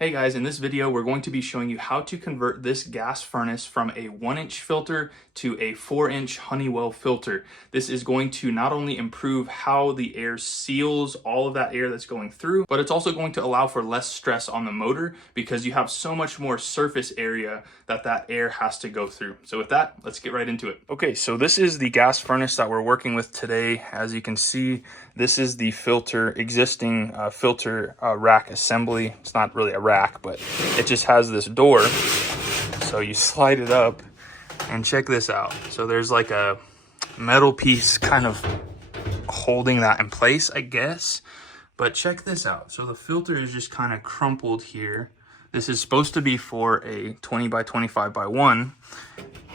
Hey guys, in this video we're going to be showing you how to convert this gas furnace from a 1-inch filter to a 4-inch Honeywell filter. This is going to not only improve how the air seals all of that air that's going through, but it's also going to allow for less stress on the motor because you have so much more surface area that air has to go through. So with that, let's get right into it. Okay, so this is the gas furnace that we're working with today. As you can see, this is the existing filter rack assembly. It's not really a rack, but it just has this door. So you slide it up and check this out. So there's like a metal piece kind of holding that in place, I guess. But check this out. So the filter is just kind of crumpled here. This is supposed to be for a 20 by 25 by 1.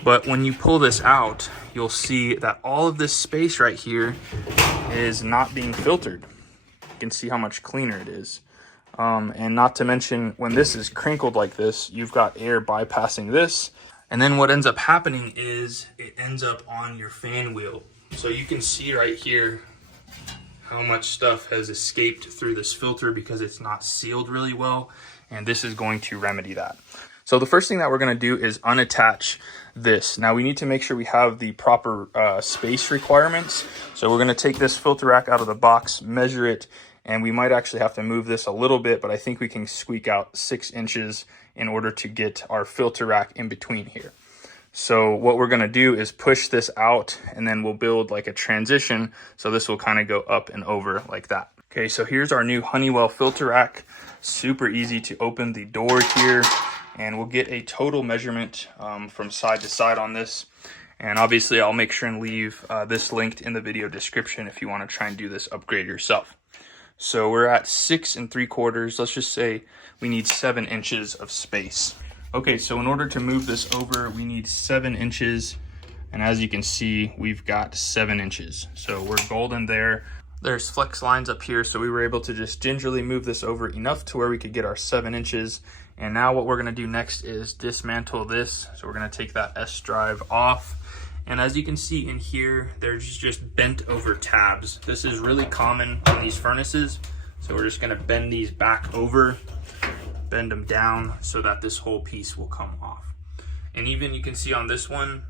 But when you pull this out, you'll see that all of this space right here is not being filtered. You can see how much cleaner it is. And not to mention, when this is crinkled like this, you've got air bypassing this. And then what ends up happening is it ends up on your fan wheel. So you can see right here how much stuff has escaped through this filter because it's not sealed really well. And this is going to remedy that. So the first thing that we're going to do is unattach this. Now we need to make sure we have the proper space requirements. So we're going to take this filter rack out of the box, measure it, and we might actually have to move this a little bit, but I think we can squeak out 6 inches in order to get our filter rack in between here. So what we're going to do is push this out, and then we'll build like a transition. So this will kind of go up and over like that. Okay, so here's our new Honeywell filter rack. Super easy to open the door here, and we'll get a total measurement from side to side on this. And obviously I'll make sure and leave this linked in the video description if you want to try and do this upgrade yourself. So we're at 6 3/4. Let's just say we need 7 inches of space. Okay, so in order to move this over, we need 7 inches. And as you can see, we've got 7 inches. So we're golden there. There's flex lines up here, so we were able to just gingerly move this over enough to where we could get our 7 inches. And now what we're gonna do next is dismantle this. So we're gonna take that S drive off. And as you can see in here, there's just bent over tabs. This is really common on these furnaces. So we're just gonna bend these back over, bend them down so that this whole piece will come off. And even you can see on this one,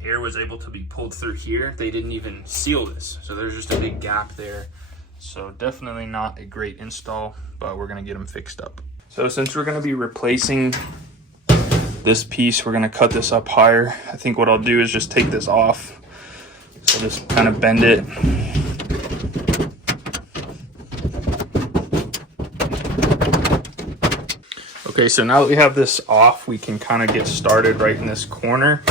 air was able to be pulled through here. They didn't even seal this. So there's just a big gap there. So definitely not a great install, but we're gonna get them fixed up. So since we're gonna be replacing this piece, we're gonna cut this up higher. I think what I'll do is just take this off. So just kind of bend it. Okay, so now that we have this off, we can kind of get started right in this corner.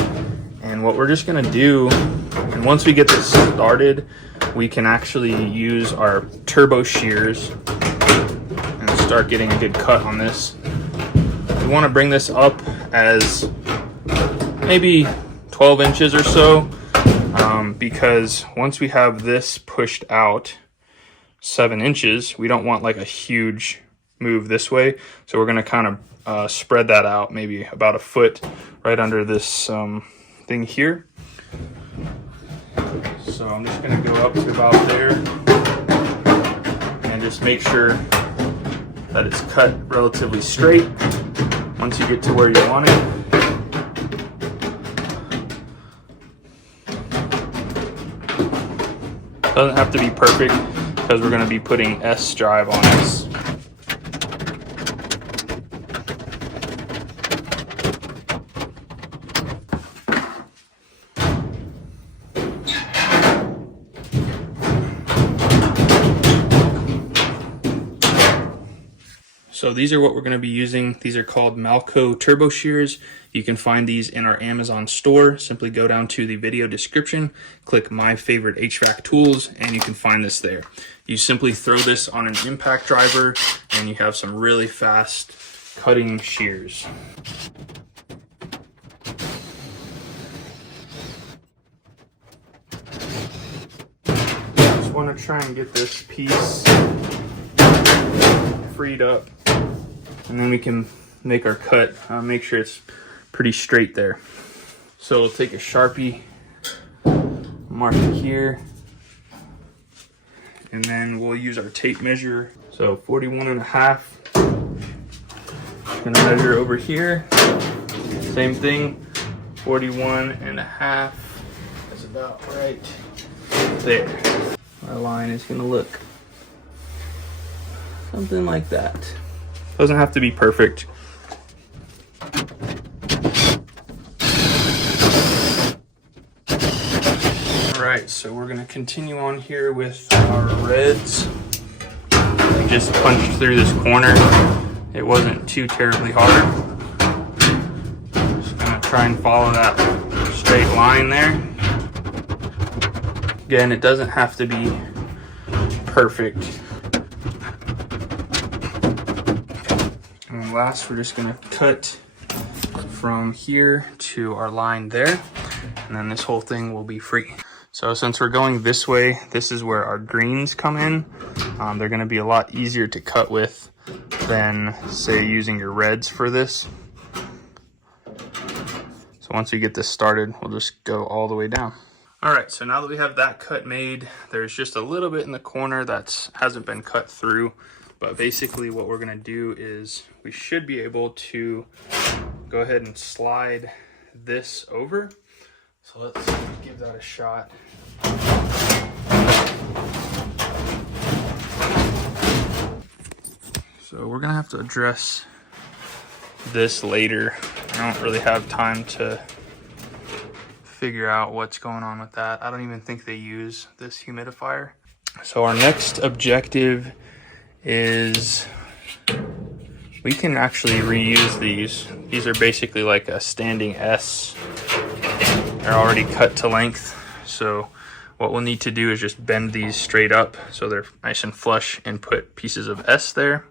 And what we're just gonna do, and once we get this started, we can actually use our turbo shears and start getting a good cut on this. We want to bring this up as maybe 12 inches or so, because once we have this pushed out 7 inches, we don't want like a huge move this way. So we're going to kind of spread that out maybe about 1 foot right under this thing here. So I'm just going to go up to about there and just make sure that it's cut relatively straight. Once you get to where you want it, doesn't have to be perfect because we're going to be putting S drive on this. So these are what we're going to be using. These are called Malco turbo shears. You can find these in our Amazon store. Simply go down to the video description, click my favorite HVAC tools, and you can find this there. You simply throw this on an impact driver and you have some really fast cutting shears. Just want to try and get this piece freed up, and then we can make our cut, make sure it's pretty straight there. So we'll take a Sharpie, mark it here, and then we'll use our tape measure. So 41 1/2 Gonna measure over here. Same thing, 41.5 is about right there. My line is gonna look something like that. Doesn't have to be perfect. All right, so we're gonna continue on here with our reds. We just punched through this corner. It wasn't too terribly hard. Just gonna try and follow that straight line there. Again, it doesn't have to be perfect. And last, we're just gonna cut from here to our line there, and then this whole thing will be free. So since we're going this way, this is where our greens come in. They're gonna be a lot easier to cut with than, say, using your reds for this. So once we get this started, we'll just go all the way down. All right, so now that we have that cut made, there's just a little bit in the corner that hasn't been cut through. But basically what we're gonna do is we should be able to go ahead and slide this over. So let's give that a shot. So we're gonna have to address this later. I don't really have time to figure out what's going on with that. I don't even think they use this humidifier. So our next objective is we can actually reuse these. These are basically like a standing S. They're already cut to length. So what we'll need to do is just bend these straight up so they're nice and flush and put pieces of S there.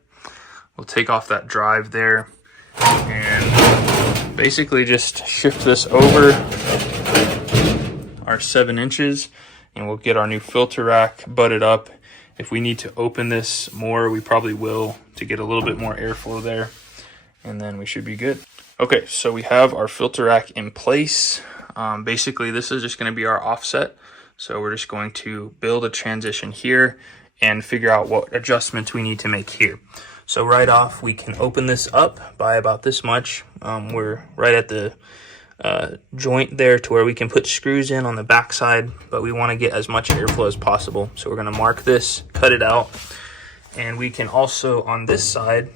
We'll take off that drive there and basically just shift this over our 7 inches, and we'll get our new filter rack butted up. If we need to open this more, we probably will, to get a little bit more airflow there, and then we should be good. Okay, so we have our filter rack in place. Basically, this is just going to be our offset. So we're just going to build a transition here and figure out what adjustments we need to make here. So right off, we can open this up by about this much. We're right at the joint there to where we can put screws in on the back side, but we want to get as much airflow as possible. So we're going to mark this, cut it out, and we can also, on this side,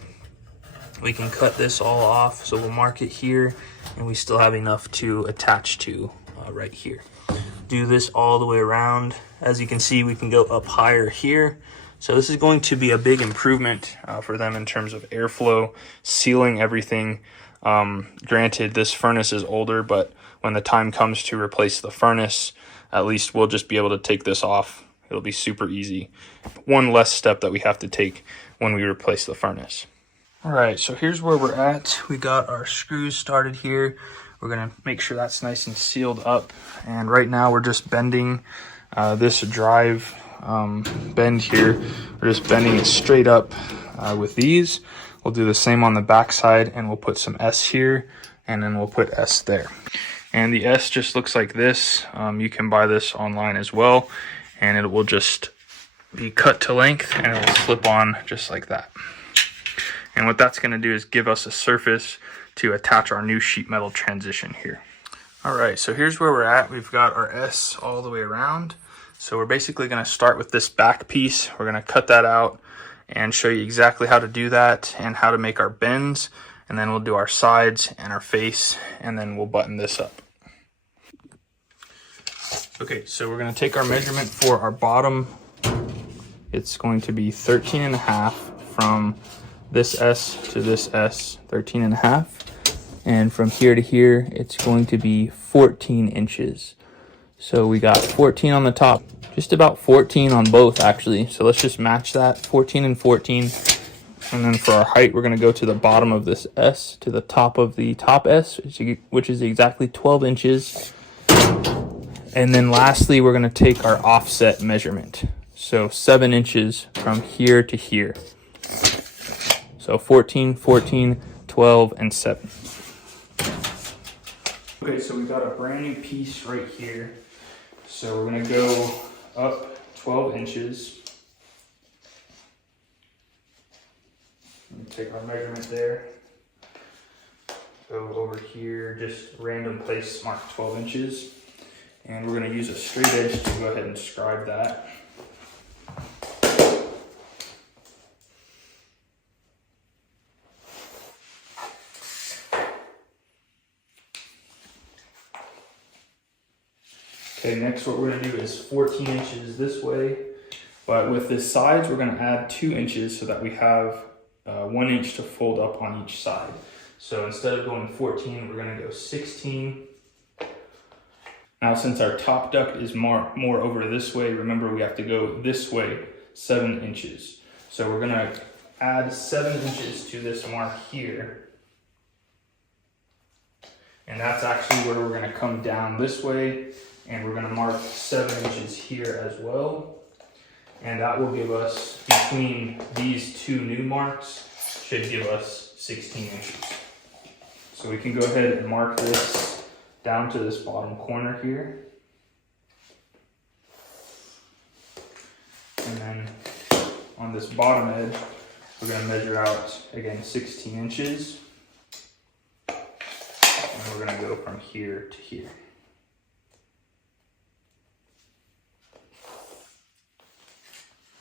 we can cut this all off. So we'll mark it here, and we still have enough to attach to right here. Do this all the way around. As you can see, we can go up higher here. So this is going to be a big improvement for them in terms of airflow, sealing everything. Granted, this furnace is older, but when the time comes to replace the furnace, at least we'll just be able to take this off. It'll be super easy. One less step that we have to take when we replace the furnace. All right, so here's where we're at. We got our screws started here. We're gonna make sure that's nice and sealed up. And right now we're just bending this drive bend here. We're just bending it straight up with these. We'll do the same on the back side, and we'll put some S here, and then we'll put S there. And the S just looks like this. You can buy this online as well, and it will just be cut to length, and it will slip on just like that. And what that's gonna do is give us a surface to attach our new sheet metal transition here. All right, so here's where we're at. We've got our S all the way around. So we're basically gonna start with this back piece. We're gonna cut that out and show you exactly how to do that and how to make our bends. And then we'll do our sides and our face, and then we'll button this up. Okay, so we're gonna take our measurement for our bottom. It's going to be 13.5 from this S to this S, 13.5. And from here to here, it's going to be 14 inches. So we got 14 on the top, just about 14 on both actually. So let's just match that, 14 and 14. And then for our height, we're gonna go to the bottom of this S to the top of the top S, which is exactly 12 inches. And then lastly, we're gonna take our offset measurement. So 7 inches from here to here. So 14, 14, 12, and 7. Okay, so we got a brand new piece right here. So we're gonna go up 12 inches. Take our measurement there. So over here, just random place, mark 12 inches. And we're going to use a straight edge to go ahead and scribe that. Okay, next what we're going to do is 14 inches this way, but with the sides we're going to add 2 inches so that we have 1 inch to fold up on each side. So instead of going 14, we're going to go 16. Now since our top duct is more over this way, remember we have to go this way 7 inches. So we're going to add 7 inches to this mark here. And that's actually where we're going to come down this way, and we're going to mark 7 inches here as well. And that will give us, between these two new marks, should give us 16 inches. So we can go ahead and mark this down to this bottom corner here. And then on this bottom edge, we're going to measure out, again, 16 inches. And we're going to go from here to here.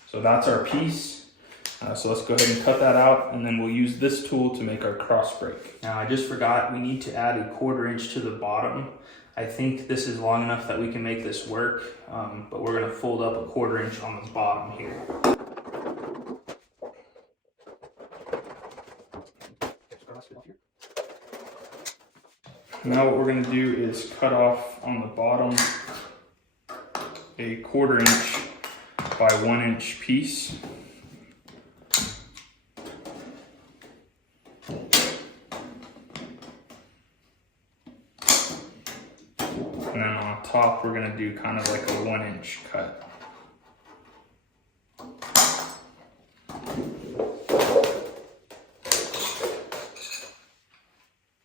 So that's our piece. So let's go ahead and cut that out, and then we'll use this tool to make our cross break. Now I just forgot, we need to add a 1/4 inch to the bottom. I think this is long enough that we can make this work, but we're going to fold up a 1/4 inch on the bottom here. Now what we're going to do is cut off on the bottom a 1/4 inch by 1 inch piece. And then on top, we're going to do kind of like a 1 inch cut.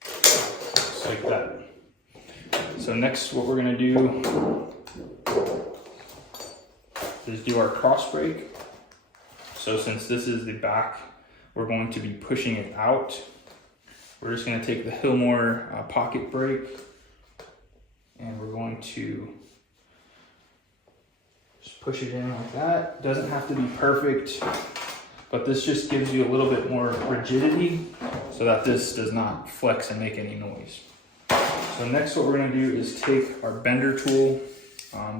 Just like that. So next, what we're going to do is do our cross break. So since this is the back, we're going to be pushing it out. We're just going to take the Hillmore pocket brake, and we're going to just push it in like that. Doesn't have to be perfect, but this just gives you a little bit more rigidity so that this does not flex and make any noise. So next what we're going to do is take our bender tool.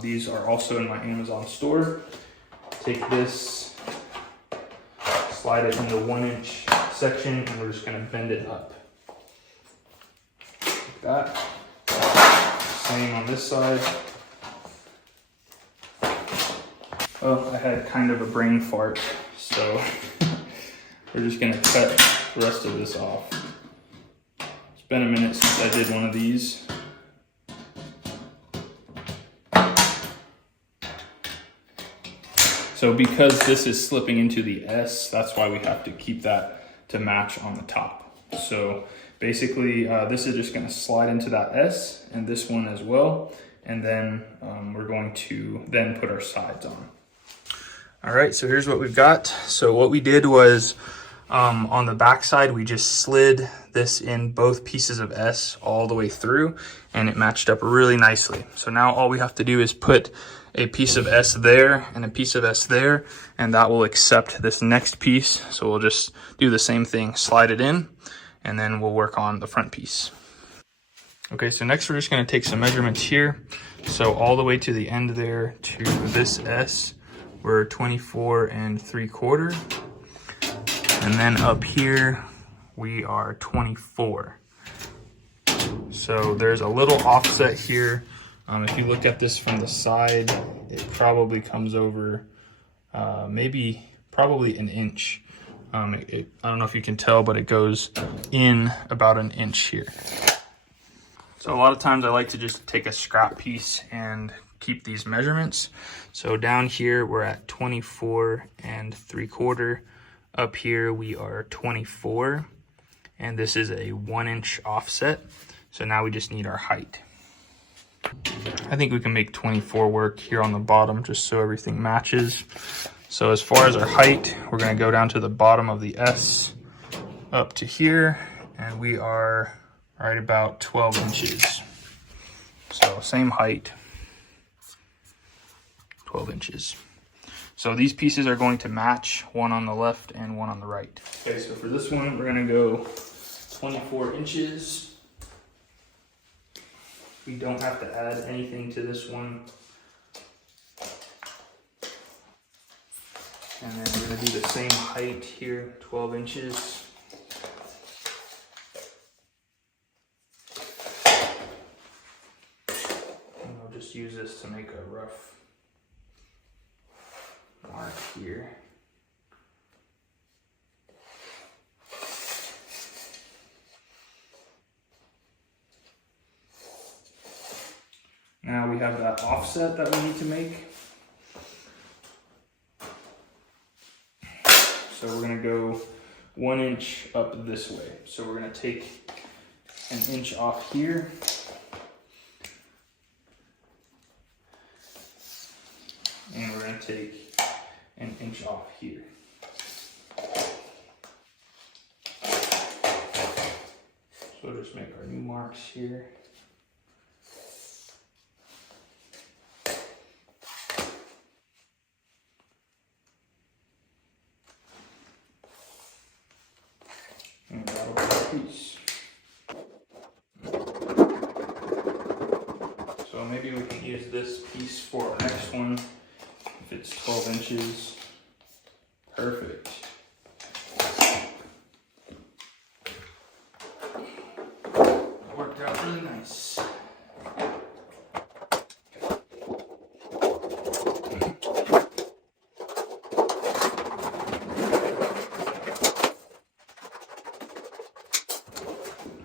These are also in my Amazon store. Take this, slide it in the 1 inch section, and we're just going to bend it up. Like that. Same on this side. Oh, I had kind of a brain fart, so we're just going to cut the rest of this off. It's been a minute since I did one of these. So because this is slipping into the S, that's why we have to keep that to match on the top. So basically this is just going to slide into that S, and this one as well. And then we're going to then put our sides on. All right, so here's what we've got. So what we did was on the back side, we just slid this in both pieces of S all the way through, and it matched up really nicely. So now all we have to do is put a piece of S there and a piece of S there, and that will accept this next piece. So we'll just do the same thing, slide it in, and then we'll work on the front piece. Okay, so next we're just going to take some measurements here. So all the way to the end there to this S, we're 24 3/4. And then up here, we are 24. So there's a little offset here. If you look at this from the side, it probably comes over probably an inch. I don't know if you can tell, but it goes in about an inch here. So a lot of times I like to just take a scrap piece and keep these measurements. So down here, we're at 24 3/4. Up here, we are 24. And this is a 1 inch offset. So now we just need our height. I think we can make 24 work here on the bottom just so everything matches. So as far as our height, we're going to go down to the bottom of the S up to here, and we are right about 12 inches. So same height, 12 inches. So these pieces are going to match, one on the left and one on the right. Okay, so for this one, we're gonna go 24 inches. We don't have to add anything to this one. And then we're gonna do the same height here, 12 inches. And I'll just use this to make a rough mark here. Now we have that offset that we need to make. So we're gonna go 1 inch up this way. So we're gonna take an inch off here. And we're gonna take an inch off here. So we'll just make our new marks here. And that'll be our piece. So maybe we can use this piece for our next one. If it's 12 inches, perfect. That worked out really nice.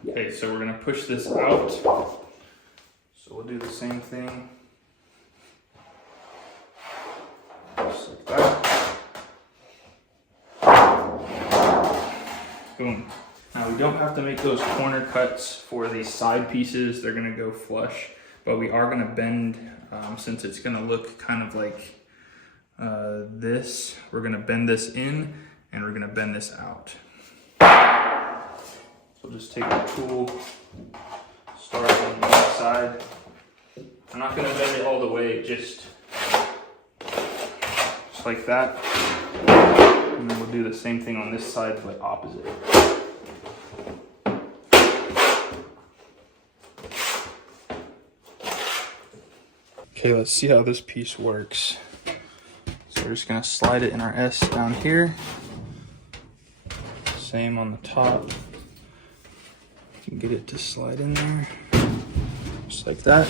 Okay, so we're gonna push this out. So we'll do the same thing. Just like that. Boom. Now we don't have to make those corner cuts for these side pieces. They're gonna go flush, but we are gonna bend, since it's gonna look kind of like this. We're gonna bend this in and we're gonna bend this out. So just take the tool, start on the inside. I'm not gonna bend it all the way, just like that. And then we'll do the same thing on this side, but opposite. Okay, let's see how this piece works. So we're just gonna slide it in our S down here. Same on the top. You can get it to slide in there, just like that.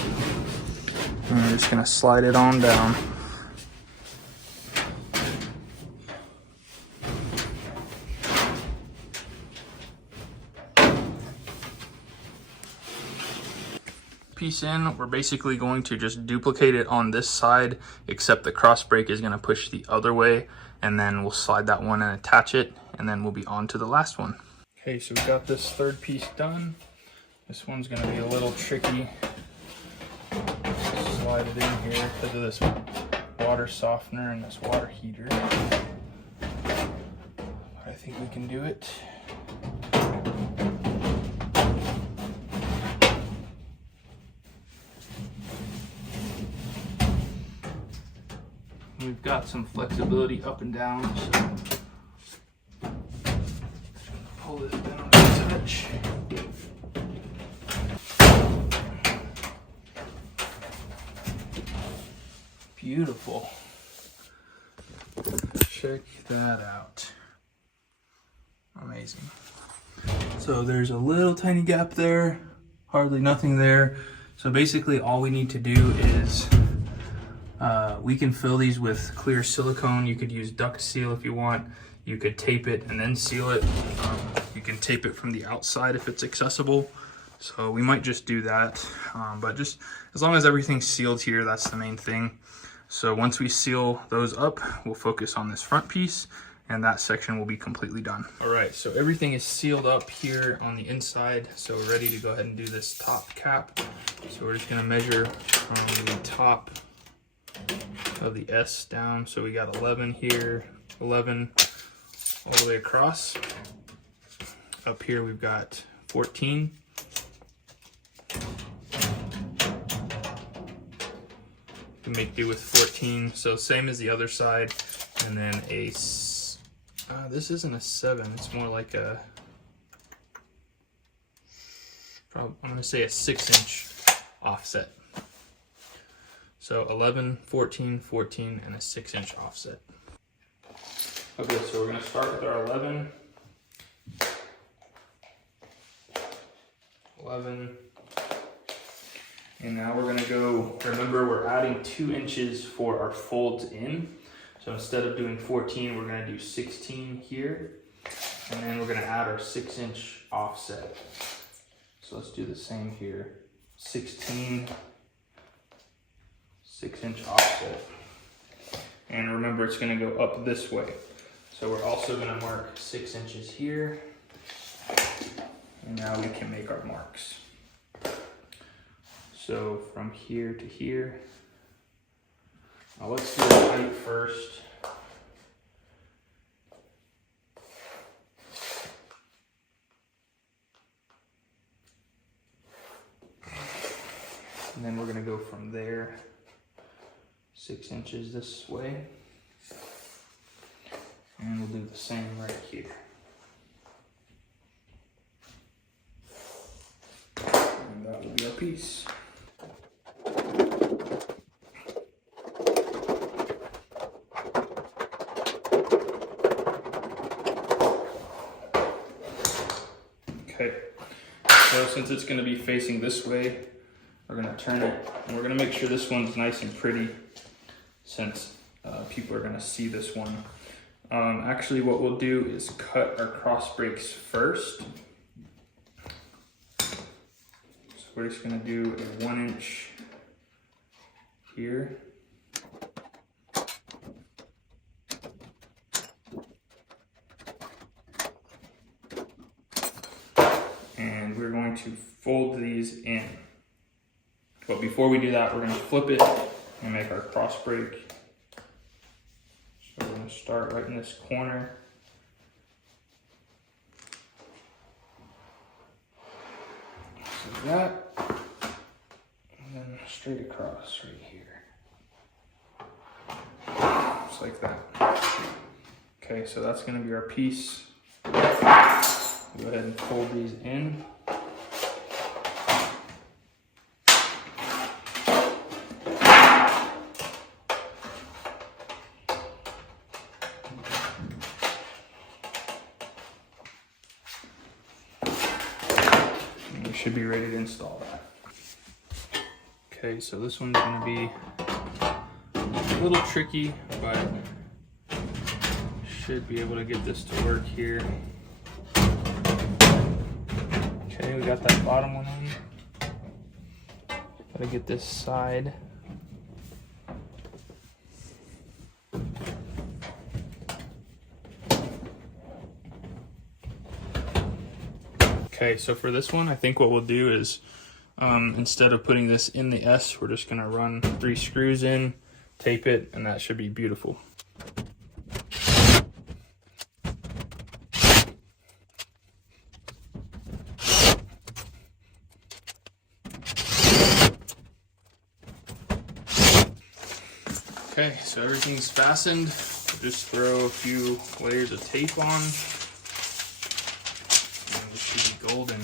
And we're just gonna slide it on down. Piece in, we're basically going to just duplicate it on this side, except the cross brake is gonna push the other way, and then we'll slide that one and attach it, and then we'll be on to the last one. Okay, so we got this third piece done. This one's gonna be a little tricky. Slide it in here because of this water softener and this water heater. But I think we can do it. We've got some flexibility up and down, so pull this down a touch. Beautiful. Check that out. Amazing. So there's a little tiny gap there, hardly nothing there. So basically all we need to do is we can fill these with clear silicone. You could use duct seal if you want. You could tape it and then seal it. You can tape it from the outside if it's accessible. So we might just do that. But just as long as everything's sealed here, that's the main thing. So once we seal those up, we'll focus on this front piece and that section will be completely done. All right, so everything is sealed up here on the inside. So we're ready to go ahead and do this top cap. So we're just gonna measure from the top of the S down. So we got 11 here, 11 all the way across. Up here we've got 14. can make do with 14. So same as the other side, and then this isn't a 7. It's more like a, I'm gonna say a 6-inch offset. So 11, 14, 14, and a 6-inch offset. Okay, so we're gonna start with our 11. 11. And now we're gonna go, remember we're adding 2 inches for our folds in. So instead of doing 14, we're gonna do 16 here. And then we're gonna add our 6-inch offset. So let's do the same here. 16, 6-inch offset. And remember it's gonna go up this way. So we're also gonna mark 6 inches here. And now we can make our marks. So from here to here. Now let's do the height first. And then we're gonna go from there 6 inches this way. And we'll do the same right here. And that will be our piece. Okay, so since it's going to be facing this way, we're going to turn it, and we're going to make sure this one's nice and pretty, since people are going to see this one. Actually, what we'll do is cut our cross breaks first. So we're just going to do a 1-inch here. And we're going to fold these in. But before we do that, we're going to flip it and make our cross break. So we're going to start right in this corner. So that, and then straight across right here. Just like that. Okay, so that's going to be our piece. Go ahead and fold these in. And we should be ready to install that. Okay, so this one's going to be a little tricky, but should be able to get this to work here. Okay, we got that bottom one in. Gotta get this side. Okay, so for this one, I think what we'll do is, instead of putting this in the S, we're just gonna run 3 screws in, tape it, and that should be beautiful. Okay, so everything's fastened. We'll just throw a few layers of tape on. And this should be golden.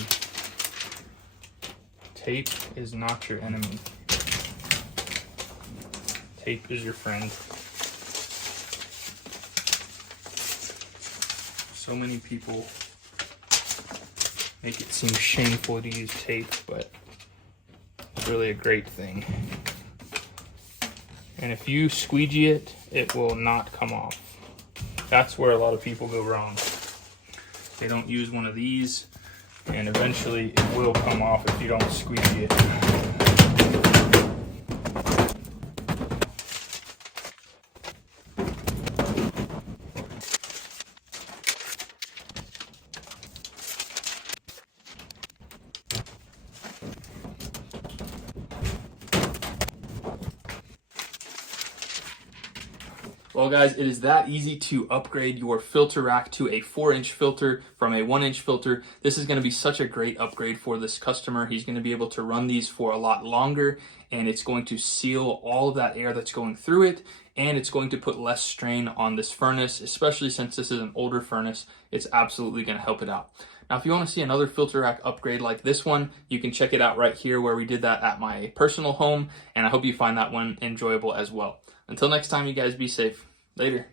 Tape is not your enemy. Tape is your friend. So many people make it seem shameful to use tape, but it's really a great thing. And if you squeegee it, it will not come off. That's where a lot of people go wrong. They don't use one of these, and eventually it will come off if you don't squeegee it. Well guys, it is that easy to upgrade your filter rack to a 4-inch filter from a 1-inch filter. This is going to be such a great upgrade for this customer. He's going to be able to run these for a lot longer, and it's going to seal all of that air that's going through it, and it's going to put less strain on this furnace, especially since this is an older furnace. It's absolutely going to help it out. Now, if you want to see another filter rack upgrade like this one, you can check it out right here where we did that at my personal home, and I hope you find that one enjoyable as well. Until next time, you guys be safe. Later.